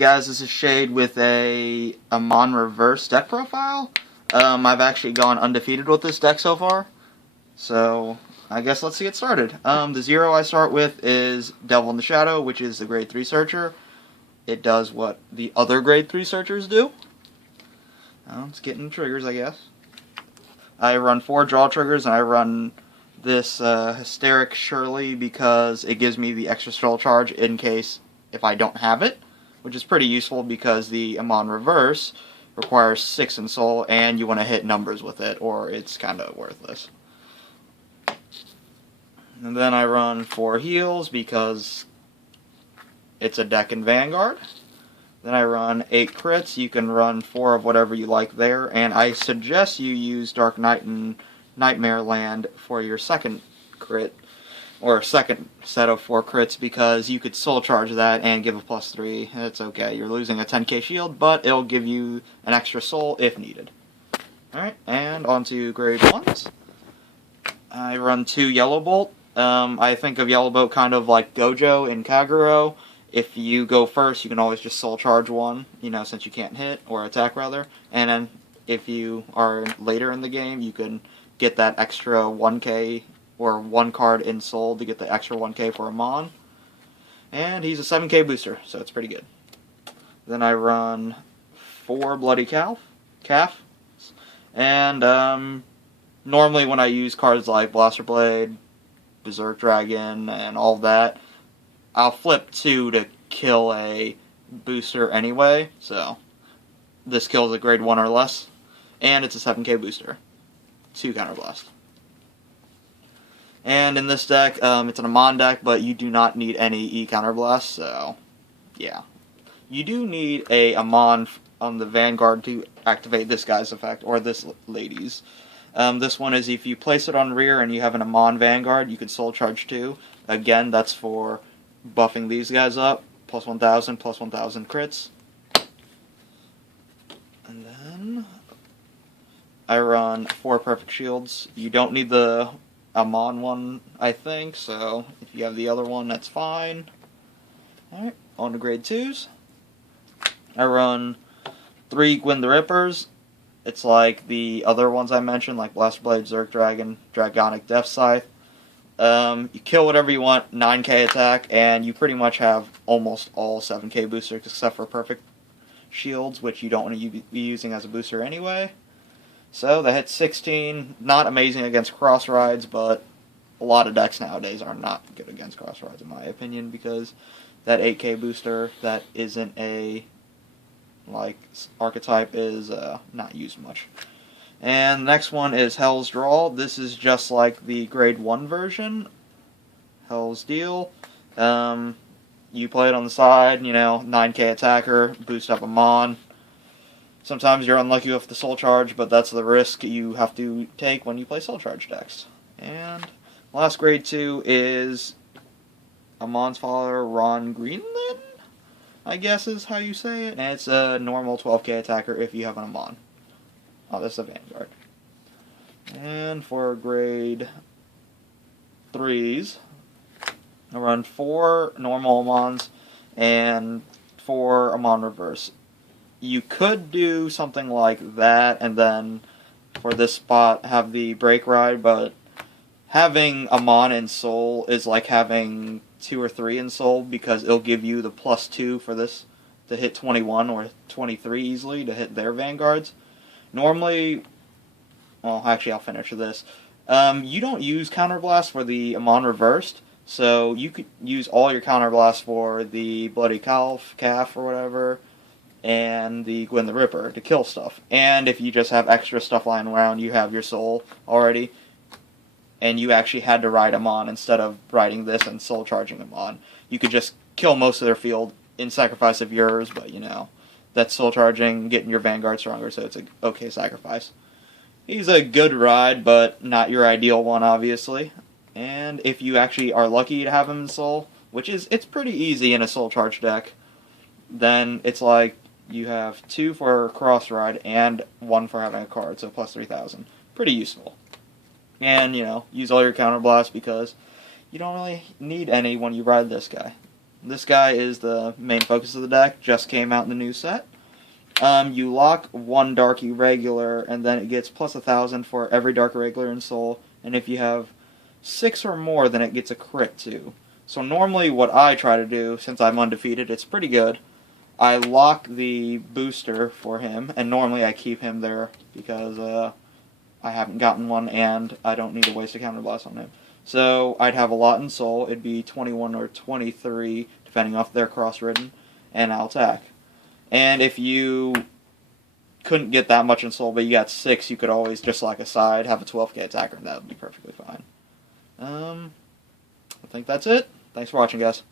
Guys, this is Shade with a Amon reverse deck profile. I've actually gone undefeated with this deck so far, so I guess let's get started. The 0 I start with is Devil in the Shadow, which is the grade 3 searcher. It does what the other grade 3 searchers do. Let's get into triggers, I guess. I run 4 draw triggers, and I run this Hysteric Shirley because it gives me the extra stroll charge in case if I don't have it, which is pretty useful because the Amon reverse requires 6 in soul, and you want to hit numbers with it, or it's kind of worthless. And then I run 4 heals because it's a deck in Vanguard. Then I run 8 crits. You can run 4 of whatever you like there, and I suggest you use Dark Knight and Nightmare Land for your second crit, or second set of 4 crits, because you could soul charge that and give a +3. It's okay. You're losing a 10k shield, but it'll give you an extra soul if needed. Alright, and on to grade 1s. I run 2 Yellow Bolt. I think of Yellow Bolt kind of like Gojo in Kagero. If you go first, you can always just soul charge 1, since you can't hit, or attack rather. And then if you are later in the game, you can get that extra 1k or 1 card in soul to get the extra 1k for Amon. And he's a 7k booster, so it's pretty good. Then I run 4 Bloody Calf. And normally when I use cards like Blaster Blade, Berserk Dragon, and all that, I'll flip 2 to kill a booster anyway, so this kills a grade 1 or less, and it's a 7k booster. 2 Counterblast. And in this deck, it's an Amon deck, but you do not need any E Counterblast, so yeah. You do need a Amon on the Vanguard to activate this guy's effect, or this lady's. This one is if you place it on rear and you have an Amon Vanguard, you can soul charge 2. Again, that's for buffing these guys up. +1000, +1000 crits. And then I run 4 Perfect Shields. You don't need the Amon one, I think, so if you have the other one, that's fine. Alright, on to grade 2s. I run 3 Gwyn the Rippers. It's like the other ones I mentioned, like Blaster Blade, Zerg Dragon, Dragonic Death Scythe. You kill whatever you want, 9k attack, and you pretty much have almost all 7k boosters except for Perfect Shields, which you don't want to be using as a booster anyway. So that hits 16, not amazing against cross rides, but a lot of decks nowadays are not good against cross rides in my opinion, because that 8k booster that isn't a archetype is not used much. And the next one is Hell's Draw. This is just like the grade 1 version, Hell's Deal. You play it on the side, 9k attacker, boost up Amon. Sometimes you're unlucky with the soul charge, but that's the risk you have to take when you play soul charge decks. And last grade 2 is Amon's father, Ron Greenland, I guess is how you say it. And it's a normal 12k attacker if you have an Amon. Oh, this is a Vanguard. And for grade 3s, I run 4 normal Amons and 4 Amon reverse. You could do something like that, and then for this spot have the break ride, but having Amon in soul is like having 2 or 3 in soul, because it'll give you the +2 for this to hit 21 or 23 easily to hit their Vanguards. Normally, well, actually I'll finish this. You don't use Counterblast for the Amon reversed, so you could use all your Counterblast for the Bloody Calf or whatever, and the Gwyn the Ripper to kill stuff. And if you just have extra stuff lying around, you have your soul already, and you actually had to ride Amon instead of riding this and soul charging Amon. You could just kill most of their field in sacrifice of yours, but that's soul charging, getting your Vanguard stronger, so it's an okay sacrifice. He's a good ride, but not your ideal one, obviously. And if you actually are lucky to have him in soul, it's pretty easy in a soul charge deck, then it's like you have 2 for cross ride and 1 for having a card, so +3000. Pretty useful. And, use all your counterblast because you don't really need any when you ride this guy. This guy is the main focus of the deck, just came out in the new set. You lock one Dark Irregular, and then it gets plus 1,000 for every Dark Irregular in Soul, and if you have 6 or more, then it gets a crit too. So normally what I try to do, since I'm undefeated, it's pretty good. I lock the booster for him, and normally I keep him there because I haven't gotten one, and I don't need to waste a counterblast on him. So I'd have a lot in Soul. It'd be 21 or 23, depending off they're cross-ridden, and I'll attack. And if you couldn't get that much in Soul, but you got 6, you could always just like a side, have a 12k attacker, and that would be perfectly fine. I think that's it. Thanks for watching, guys.